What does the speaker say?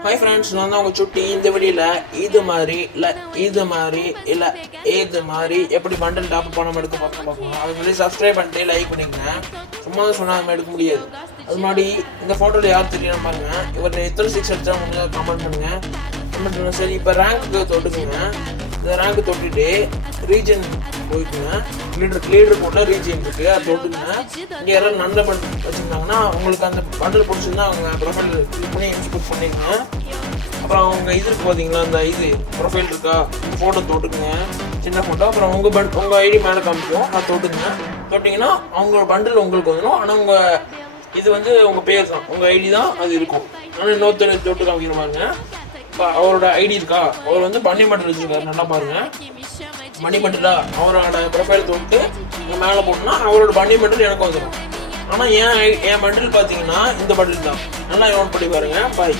Hi friends, நான் தான் உங்கள் சுட்டி. இந்த வீடியோவில் இது மாதிரி எப்படி பண்டல் டாப் பணம் எடுக்க பார்க்கலாம். அது மாதிரி சப்ஸ்கிரைப் பண்ணிட்டு லைக் பண்ணிக்கங்க. சும்மா தான் சொன்னால் நம்ம எடுக்க முடியாது. அது மாதிரி இந்த ஃபோட்டோவில் யார் தெரியும் பாருங்க. இவர் எத்தனை 6 அடிச்சா முடிஞ்சா கமெண்ட் பண்ணுங்கள். சரி, இப்போ ரேங்க்கு தொட்டுக்குங்க. இந்த ரேங்க்கு தொட்டுட்டு ரீஜன் போய்க்குங்க. லீடர் போட்டால் ரீஜன் இருக்குது, அதை தொட்டுக்குங்க. இங்கே யாராவது நல்ல பண்டல் வச்சுருந்தாங்கன்னா உங்களுக்கு அந்த பண்டல் பிடிச்சிருந்தா அவங்க ப்ரொஃபைல் கிளிக் பண்ணி இன்ஸ்பெக்ட் பண்ணிக்கங்க. அப்புறம் அவங்க இதுக்கு பார்த்தீங்களா, அந்த இது ப்ரொஃபைல் இருக்கா, ஃபோட்டோ தொட்டுக்குங்க, சின்ன ஃபோட்டோ. அப்புறம் உங்கள் ஐடி மேலே காமிக்கும், அதை தொட்டிங்கன்னா அவங்களோட பண்டல் உங்களுக்கு வந்துடும். ஆனால் உங்கள் இது உங்கள் பேர் தான், உங்கள் ஐடி தான் அது இருக்கும். ஆனால் இன்னொருத்தர் தொட்டு காமிக்கிற பாருங்க. இப்போ அவரோட ஐடி இருக்கா, அவர் பன்னி பண்டல் வச்சுருக்காரு, நல்லா பாருங்கள். மணி பண்டலா அவரோட ப்ரொஃபைல் தொட்டு இங்கே மேலே போட்டோம்னா அவரோட பன்னி பண்டல் எனக்கு வந்துடும். ஆனால் என் பண்டல் பார்த்தீங்கன்னா இந்த பண்டல் தான். நல்லா நோட் பண்ணி பாருங்கள். பாய்.